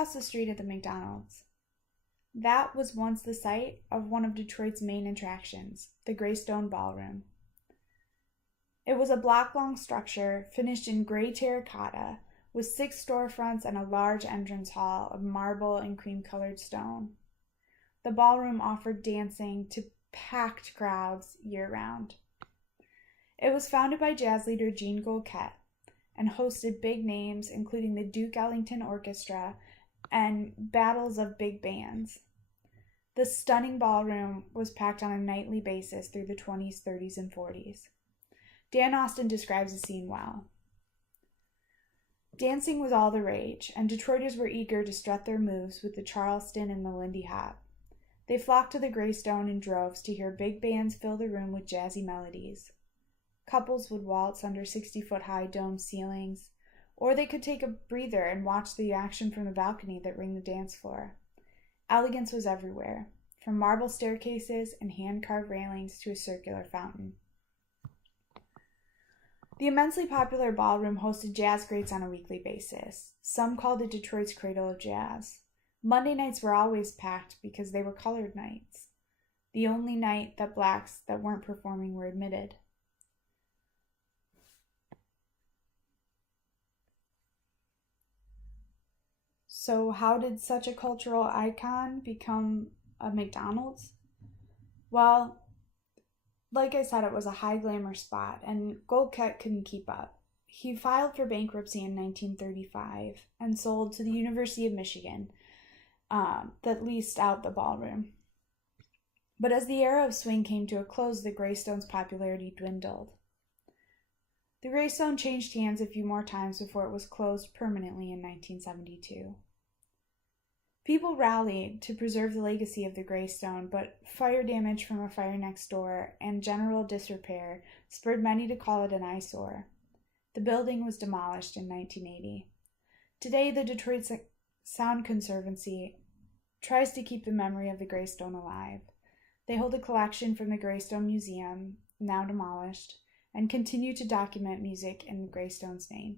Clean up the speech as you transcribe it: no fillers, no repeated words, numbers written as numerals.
across the street at the McDonald's. That was once the site of one of Detroit's main attractions, the Graystone Ballroom. It was a block-long structure finished in gray terracotta with 6 storefronts and a large entrance hall of marble and cream-colored stone. The ballroom offered dancing to packed crowds year-round. It was founded by jazz leader Jean Golquette and hosted big names including the Duke Ellington Orchestra and battles of big bands. The stunning ballroom was packed on a nightly basis through the 20s, 30s, and 40s. Dan Austin describes the scene well. Dancing was all the rage, and Detroiters were eager to strut their moves with the Charleston and the Lindy Hop. They flocked to the Graystone in droves to hear big bands fill the room with jazzy melodies. Couples would waltz under 60-foot-high dome ceilings, or they could take a breather and watch the action from the balcony that ringed the dance floor. Elegance was everywhere, from marble staircases and hand-carved railings to a circular fountain. The immensely popular ballroom hosted jazz greats on a weekly basis. Some called it Detroit's cradle of jazz. Monday nights were always packed because they were colored nights, the only night that blacks that weren't performing were admitted. So how did such a cultural icon become a McDonald's? Well, like I said, it was a high glamour spot, and Golquette couldn't keep up. He filed for bankruptcy in 1935 and sold to the University of Michigan that leased out the ballroom. But as the era of swing came to a close, the Graystone's popularity dwindled. The Graystone changed hands a few more times before it was closed permanently in 1972. People rallied to preserve the legacy of the Graystone, but fire damage from a fire next door and general disrepair spurred many to call it an eyesore. The building was demolished in 1980. Today, the Detroit Sound Conservancy tries to keep the memory of the Graystone alive. They hold a collection from the Graystone Museum, now demolished, and continue to document music in Graystone's name.